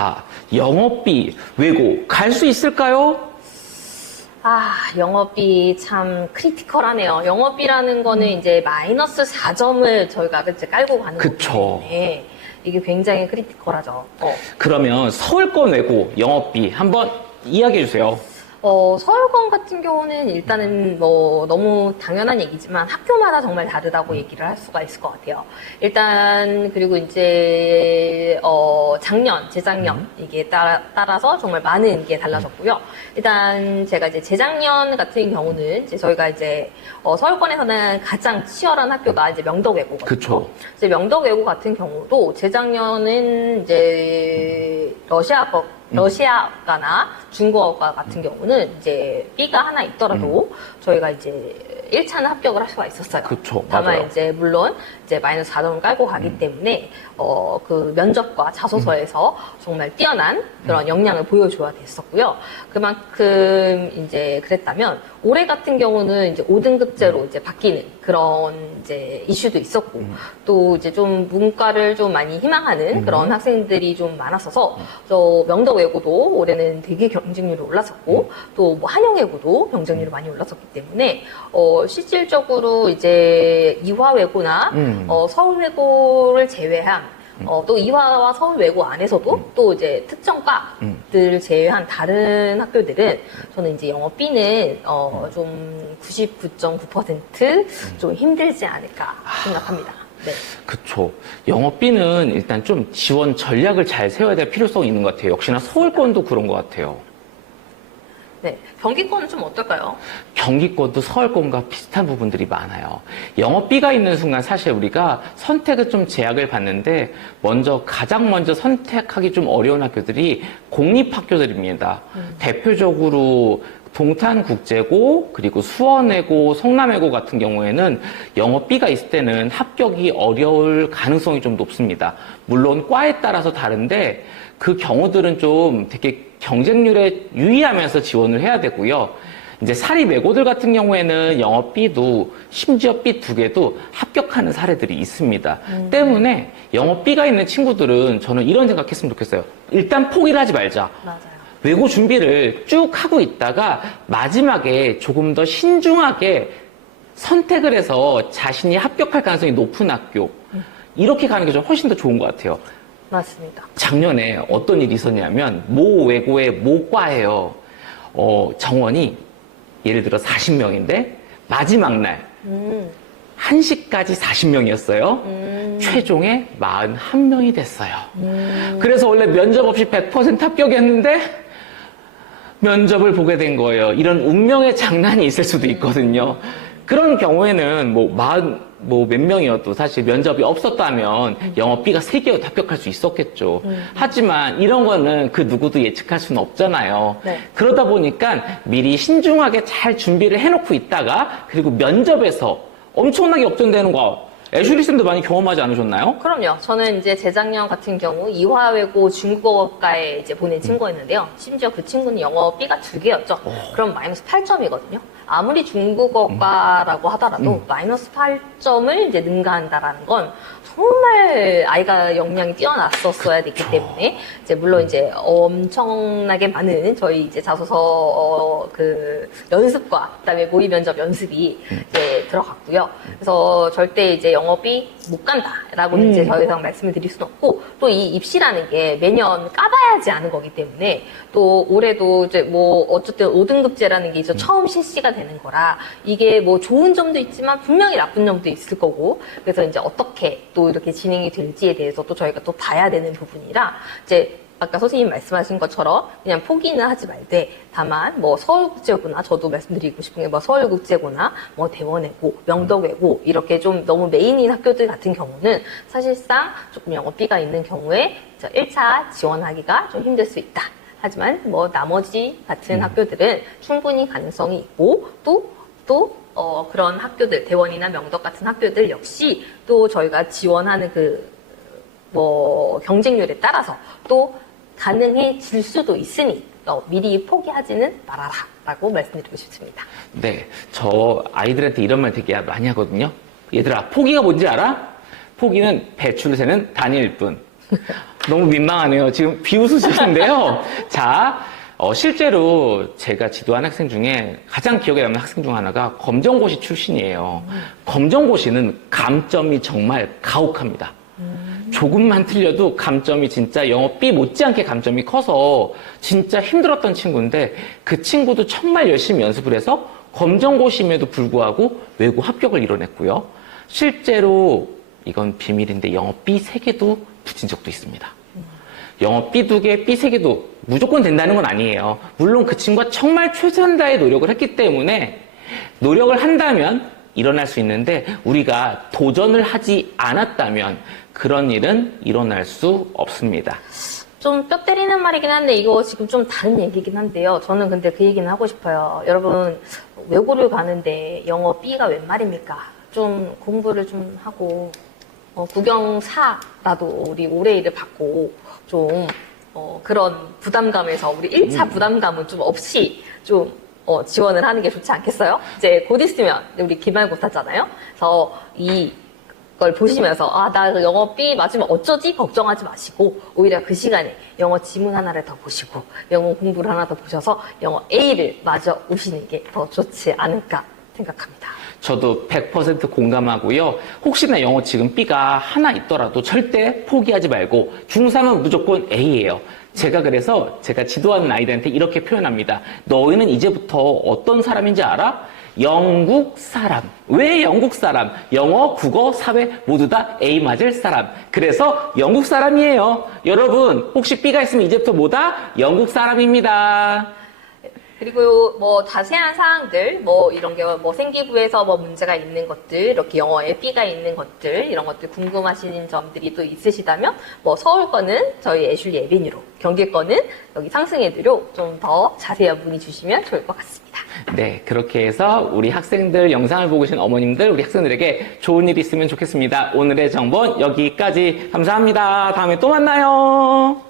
자, 영업비, 외고 갈 수 있을까요? 영업비 참 크리티컬하네요. 영업비라는 거는 이제 마이너스 4점을 저희가 이제 깔고 가는 거기 그쵸. 때문에 이게 굉장히 크리티컬하죠. 그러면 서울권 외고 영업비 한번 이야기해 주세요. 서울권 같은 경우는 일단은 뭐 너무 당연한 얘기지만 학교마다 정말 다르다고 얘기를 할 수가 있을 것 같아요. 일단 그리고 이제 작년, 재작년 이게 따라서 정말 많은 게 달라졌고요. 일단 제가 이제 재작년 같은 경우는 이제 저희가 이제 서울권에서는 가장 치열한 학교가 이제 명덕외고거든요. 그쵸. 이제 명덕외고 같은 경우도 재작년은 이제 러시아과나 중국어과 같은 경우는 이제 B가 하나 있더라도 저희가 이제 1차는 합격을 할 수가 있었어요. 그쵸, 다만 맞아요. 이제 물론 이제 마이너스 4점을 깔고 가기 때문에 그 면접과 자소서에서 정말 뛰어난 그런 역량을 보여줘야 됐었고요. 그만큼 이제 그랬다면 올해 같은 경우는 이제 5등급제로 이제 바뀌는 그런 이제 이슈도 있었고 또 이제 좀 문과를 좀 많이 희망하는 그런 학생들이 좀 많았어서 저 명덕외고도 올해는 되게 경쟁률이 올랐었고 또 뭐 한영외고도 경쟁률이 많이 올랐었기 때문에 실질적으로 이제 이화외고나 서울외고를 제외한 또 이화와 서울외고 안에서도 또 이제 특정과들 제외한 다른 학교들은 저는 이제 영어비는 좀 99.9% 좀 힘들지 않을까 생각합니다. 네. 그쵸. 영업비는 일단 좀 지원 전략을 잘 세워야 될 필요성이 있는 것 같아요. 역시나 서울권도 그런 것 같아요. 네. 경기권은 좀 어떨까요? 경기권도 서울권과 비슷한 부분들이 많아요. 영업비가 있는 순간 사실 우리가 선택을 좀 제약을 받는데 가장 먼저 선택하기 좀 어려운 학교들이 공립학교들입니다. 대표적으로 동탄국제고 그리고 수원외고, 성남외고 같은 경우에는 영업비가 있을 때는 합격이 어려울 가능성이 좀 높습니다. 물론 과에 따라서 다른데 그 경우들은 좀 되게 경쟁률에 유의하면서 지원을 해야 되고요. 이제 사립외고들 같은 경우에는 영업비도 심지어 B 2개도 합격하는 사례들이 있습니다. 때문에 영업비가 있는 친구들은 저는 이런 생각했으면 좋겠어요. 일단 포기를 하지 말자. 맞아요. 외고 준비를 쭉 하고 있다가 마지막에 조금 더 신중하게 선택을 해서 자신이 합격할 가능성이 높은 학교 이렇게 가는 게 좀 훨씬 더 좋은 것 같아요. 맞습니다. 작년에 어떤 일이 있었냐면 모 외고의 모 과예요. 정원이 예를 들어 40명인데 마지막 날 1시까지 40명이었어요. 최종에 41명이 됐어요. 그래서 원래 면접 없이 100% 합격이었는데 면접을 보게 된 거예요. 이런 운명의 장난이 있을 수도 있거든요. 그런 경우에는 몇 명이어도 사실 면접이 없었다면 영업비가 3개여도 합격할 수 있었겠죠. 하지만 이런 거는 그 누구도 예측할 수는 없잖아요. 네. 그러다 보니까 미리 신중하게 잘 준비를 해놓고 있다가 그리고 면접에서 엄청나게 역전되는 거 애슐리 쌤도 많이 경험하지 않으셨나요? 그럼요. 저는 이제 재작년 같은 경우 이화외고 중국어과에 이제 보낸 친구였는데요. 심지어 그 친구는 영어 B가 2개였죠. 그럼 마이너스 8점이거든요. 아무리 중국어과라고 하더라도 마이너스 8점을 이제 능가한다라는 건 정말 아이가 역량이 뛰어났었어야 됐기 때문에 이제 물론 이제 엄청나게 많은 저희 이제 자소서 그 연습과 그다음에 모의 면접 연습이 이제 들어갔고요. 그래서 절대 이제 영업이 못 간다라고는 이제 더 이상 말씀을 드릴 수는 없고 또 이 입시라는 게 매년 까봐야지 아는 거기 때문에 또 올해도 이제 뭐 어쨌든 5등급제라는 게 이제 처음 실시가 되는 거라 이게 뭐 좋은 점도 있지만 분명히 나쁜 점도 있을 거고 그래서 이제 어떻게 또 이렇게 진행이 될지에 대해서 또 저희가 또 봐야 되는 부분이라 이제 아까 선생님 말씀하신 것처럼 그냥 포기는 하지 말되 다만 뭐 서울국제고나 저도 말씀드리고 싶은 게 뭐 서울국제고나 뭐 대원외고, 명덕외고 이렇게 좀 너무 메인인 학교들 같은 경우는 사실상 조금 영업비가 있는 경우에 1차 지원하기가 좀 힘들 수 있다. 하지만 뭐 나머지 같은 학교들은 충분히 가능성이 있고 또 그런 학교들 대원이나 명덕 같은 학교들 역시 또 저희가 지원하는 경쟁률에 따라서 또 가능해질 수도 있으니 미리 포기하지는 말아라 라고 말씀드리고 싶습니다. 네, 저 아이들한테 이런 말 되게 많이 하거든요. 얘들아, 포기가 뭔지 알아? 포기는 배출세는 단일 뿐. 너무 민망하네요. 지금 비웃으시는데요. 자, 실제로 제가 지도한 학생 중에 가장 기억에 남는 학생 중 하나가 검정고시 출신이에요. 검정고시는 감점이 정말 가혹합니다. 조금만 틀려도 감점이 진짜 영어 B 못지않게 감점이 커서 진짜 힘들었던 친구인데 그 친구도 정말 열심히 연습을 해서 검정고시임에도 불구하고 외고 합격을 이뤄냈고요. 실제로 이건 비밀인데 영어 B 3개도 붙인 적도 있습니다. 영어 B 2개, B 3개도 무조건 된다는 건 아니에요. 물론 그 친구가 정말 최선 다해 노력을 했기 때문에 노력을 한다면 일어날 수 있는데 우리가 도전을 하지 않았다면 그런 일은 일어날 수 없습니다. 좀 뼈 때리는 말이긴 한데 이거 지금 좀 다른 얘기긴 한데요. 저는 근데 그 얘기는 하고 싶어요. 여러분 외고를 가는데 영어 B가 웬 말입니까? 좀 공부를 좀 하고 국영사라도 우리 올해 일을 받고 좀 그런 부담감에서 우리 1차 부담감은 좀 없이 좀 지원을 하는 게 좋지 않겠어요? 이제 곧 있으면 우리 기말고사잖아요. 그래서 이걸 보시면서 나 영어 B 맞으면 어쩌지? 걱정하지 마시고 오히려 그 시간에 영어 지문 하나를 더 보시고 영어 공부를 하나 더 보셔서 영어 A를 마저 오시는 게 더 좋지 않을까 생각합니다. 저도 100% 공감하고요. 혹시나 영어 지금 B가 하나 있더라도 절대 포기하지 말고 중3은 무조건 A예요. 제가 그래서 제가 지도하는 아이들한테 이렇게 표현합니다. 너희는 이제부터 어떤 사람인지 알아? 영국 사람. 왜 영국 사람? 영어, 국어, 사회 모두 다 A 맞을 사람. 그래서 영국 사람이에요. 여러분 혹시 B가 있으면 이제부터 뭐다? 영국 사람입니다. 그리고 뭐 자세한 사항들, 뭐 이런 게 뭐 생기부에서 뭐 문제가 있는 것들, 이렇게 영어에 B가 있는 것들, 이런 것들 궁금하신 점들이 또 있으시다면, 뭐 서울 거는 저희 애슐리 에비뉴로, 경기 거는 여기 상승에드로 좀 더 자세한 문의 주시면 좋을 것 같습니다. 네, 그렇게 해서 우리 학생들 영상을 보고 계신 어머님들, 우리 학생들에게 좋은 일 있으면 좋겠습니다. 오늘의 정보는 여기까지 감사합니다. 다음에 또 만나요.